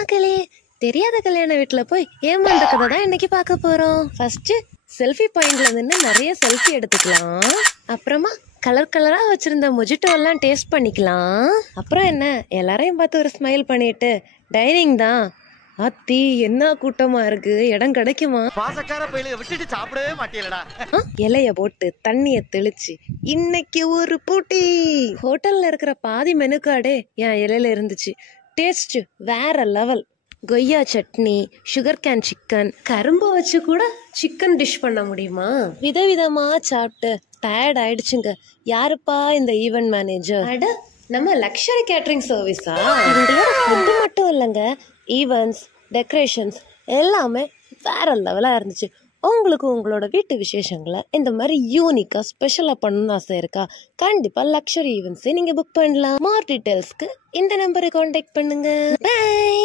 மக்களே, தெரியாத கல்யாண வீட்டுல போய் ஏமாந்த கதை தான் இன்னைக்கு பார்க்க போறோம். ஃபர்ஸ்ட் செல்ஃபி பாயிண்ட்ல நின்று நிறைய செல்ஃபி எடுத்துக்கலாம். அப்புறமா கலர் கலரா வச்சிருந்த மொஜிட்டோ எல்லாம் டேஸ்ட் பண்ணிக்கலாம். அப்புறம் என்ன, எல்லாரையும் பார்த்து ஒரு ஸ்மைல் பண்ணிட்டு டைனிங் தான். அத்தி என்ன கூட்டமா இருக்கு, இடம் கிடைக்குமா? பாசக்கார பையில விட்டுட்டு சாப்பிடவே மாட்டீங்களா? இலைய போட்டு தண்ணிய தெளிச்சு இன்னைக்கு ஒரு பூட்டி. ஹோட்டல்ல இருக்கிற பாதி மெனு கார்டே என் இலையில இருந்துச்சு. டேஸ்ட் வேற லெவல். கொய்யா சட்னி, சுகர் கேன் சிக்கன், கரும்பு வச்சு கூட சிக்கன் டிஷ் பண்ண முடியுமா? விதவிதமா சாப்பிட்டு டயர்ட் ஆயிடுச்சுங்க. யாருப்பா இந்த ஈவென்ட் மேனேஜர்? அட, நம்ம லக்ஸரி கேட்டரிங் சர்வீஸா? இந்தியோட ஃபுட்டு மட்டும் இல்லைங்க, ஈவெண்ட்ஸ், டெக்கரேஷன்ஸ் எல்லாமே வேற லெவலா இருந்துச்சு. உங்களுக்கு உங்களோட வீட்டு விசேஷங்களை இந்த மாதிரி யூனிக்கா ஸ்பெஷலா பண்ணணும்னு ஆசை இருக்கா? கண்டிப்பா லக்ஸரி ஈவெண்ட்ஸை நீங்க புக் பண்ணலாம். மோர் டீடைல்ஸ்க்கு இந்த நம்பரை கான்டாக்ட் பண்ணுங்க. பை.